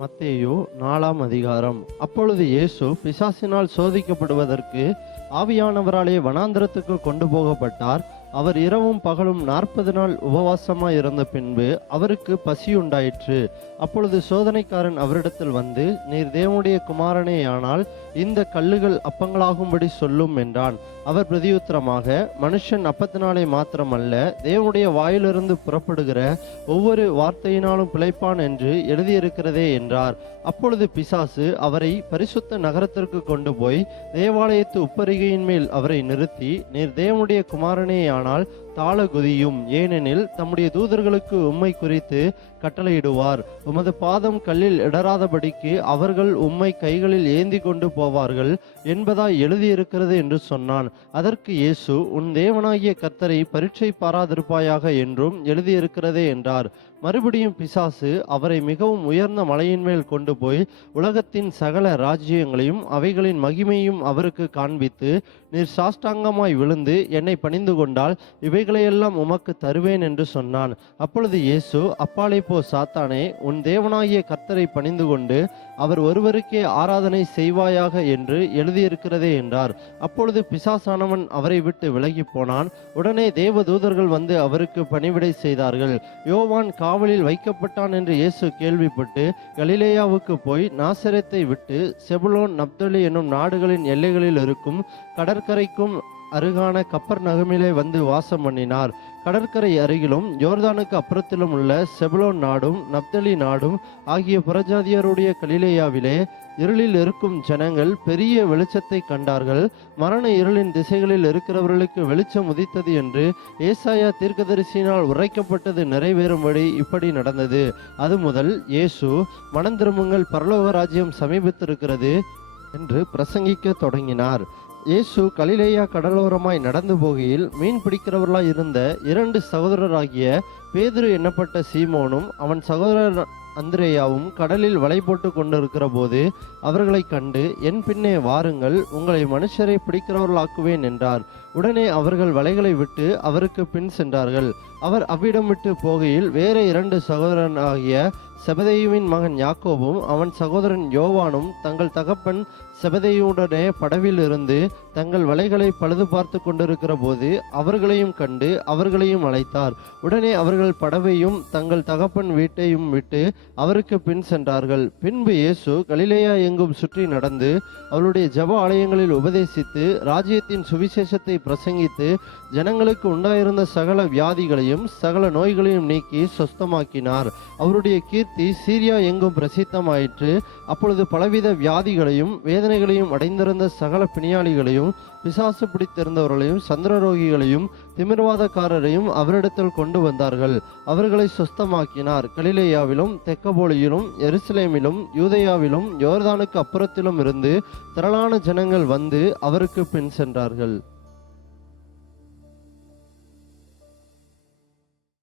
மத்தேயோ நாலாம் அதிகாரம். அப்பொழுது இயேசு பிசாசினால் சோதிக்கப்படுவதற்கு ஆவியானவராலே வனாந்திரத்துக்கு கொண்டு போகப்பட்டார். அவர் இரவும் பகலும் நாற்பது நாள் உபவாசமாய் இருந்த பின்பு அவருக்கு பசி உண்டாயிற்று. அப்பொழுது சோதனைக்காரன் அவரிடத்தில் வந்து நீர் தேவனுடைய குமாரனே ஆனால் இந்த கல்லுகள் அப்பங்களாகும்படி சொல்லும் என்றான். அவர் பிரதியுத்தரமாக மனுஷன் அப்பத்தினாலே மாத்திரமல்ல தேவனுடைய வாயிலிருந்து புறப்படுகிற ஒவ்வொரு வார்த்தையினாலும் பிழைப்பான் என்று எழுதியிருக்கிறதே என்றார். அப்பொழுது பிசாசு அவரை பரிசுத்த நகரத்திற்கு கொண்டு போய் தேவாலயத்து உப்பரிகையின் மேல் அவரை நிறுத்தி நீர் தேவனுடைய Renault தாள குதியும் ஏனெனில் தம்முடைய தூதர்களுக்கு உம்மை குறித்து கட்டளையிடுவார். உமது பாதம் கல்லில் இடராதபடிக்கு அவர்கள் உம்மை கைகளில் ஏந்தி கொண்டு போவார்கள் என்பதாய் எழுதியிருக்கிறது என்று சொன்னான். அதற்கு இயேசு உன் தேவனாகிய கர்த்தரை பரீட்சை பாராதிருப்பாயாக என்றும் எழுதியிருக்கிறதே என்றார். மறுபடியும் பிசாசு அவரை மிகவும் உயர்ந்த மலையின் மேல் கொண்டு போய் உலகத்தின் சகல ராஜ்யங்களையும் அவைகளின் மகிமையும் அவருக்கு காண்பித்து நீர் சாஷ்டாங்கமாய் விழுந்து என்னை பணிந்து கொண்டால் இவை இவைகளையெல்லாம் உமக்கு தருவேன் என்று சொன்னான். அப்பொழுது இயேசு அப்பாலே போ சாத்தானே உன் தேவனாகிய கர்த்தரை பணிந்து கொண்டு அவர் ஒருவருக்கே ஆராதனை செய்வாயாக என்று எழுதியிருக்கிறதே என்றார். அப்பொழுது பிசாசானவன் அவரை விட்டு விலகி போனான். உடனே தேவதூதர்கள் வந்து அவருக்கு பணிவிடை செய்தார்கள். யோவான் காவலில் வைக்கப்பட்டான் என்று இயேசு கேள்விப்பட்டு கலிலேயாவுக்கு போய் நாசரத்தை விட்டு செபுலோன் நப்தலி என்னும் நாடுகளின் எல்லைகளில் இருக்கும் கடற்கரைக்கும் அருகான கப்பர் நகமிலே வந்து வாசம் பண்ணினார். கடற்கரை அருகிலும் யோர்தானுக்கு அப்புறத்திலும் உள்ள செபலோன் நாடும் நப்தலி நாடும் ஆகிய புறஜாதியருடைய கலிலேயாவிலே இருளில் இருக்கும் ஜனங்கள் பெரிய வெளிச்சத்தை கண்டார்கள். மரண இருளின் திசைகளில் இருக்கிறவர்களுக்கு வெளிச்சம் உதித்தது என்று ஏசாயா தீர்க்கதரிசியினால் உரைக்கப்பட்டது நிறைவேறும்படி இப்படி நடந்தது. அது முதல் இயேசு மனம் திரும்புங்கள் பரலோக ராஜ்யம் சமீபித்திருக்கிறது என்று பிரசங்கிக்க தொடங்கினார். இயேசு கலிலேயா கடலோரமாய் நடந்து போகையில் மீன் பிடிக்கிறவர்களாய் இருந்த இரண்டு சகோதரராகிய பேதுரு எண்ணப்பட்ட சீமோனும் அவன் சகோதரர் அந்திரேயாவும் கடலில் வலை போட்டு கொண்டிருக்கிற போது அவர்களை கண்டு என் பின்னே வாருங்கள் உங்களை மனுஷரை பிடிக்கிறவர்களாக்குவேன் என்றார். உடனே அவர்கள் வலைகளை விட்டு அவருக்கு பின் சென்றார்கள். அவர் அவ்விடம் விட்டு போகையில் வேற இரண்டு சகோதரன் ஆகிய செபதேயுவின் மகன் யாக்கோபும் அவன் சகோதரன் யோவானும் தங்கள் தகப்பன் செபதேயுடனே படவில் இருந்து தங்கள் வலைகளை பழுது பார்த்து கொண்டிருக்கிற போது அவர்களையும் கண்டு அவர்களையும் அழைத்தார். உடனே அவர்கள் படவையும் தங்கள் தகப்பன் வீட்டையும் விட்டு அவருக்கு பின் சென்றார்கள். பின்பு இயேசு கலிலேயா எங்கும் சுற்றி நடந்து அவருடைய ஜப ஆலயங்களில் உபதேசித்து ராஜ்யத்தின் சுவிசேஷத்தை பிரசங்கித்து ஜனங்களுக்கு உண்டாயிருந்த சகல வியாதிகளையும் சகல நோய்களையும் நீக்கி சொஸ்தமாக்கினார். அவருடைய கீர்த்தி சீரியா எங்கும் பிரசித்தமாயிற்று. அப்பொழுது பலவித வியாதிகளையும் வேதனைகளையும் அடைந்திருந்த சகல பிணியாளிகளையும் பிசாசு பிடித்திருந்தவர்களையும் சந்திரரோகிகளையும் திமிர்வாதக்காரரையும் அவரிடத்தில் கொண்டு வந்தார்கள். அவர்களை சொஸ்தமாக்கினார். கலிலேயாவிலும் தெக்கபோலியிலும் எருசலேமிலும் யூதேயாவிலும் யோர்தானுக்கு அப்புறத்திலும் இருந்து திரளான ஜனங்கள் வந்து அவருக்கு பின் சென்றார்கள்.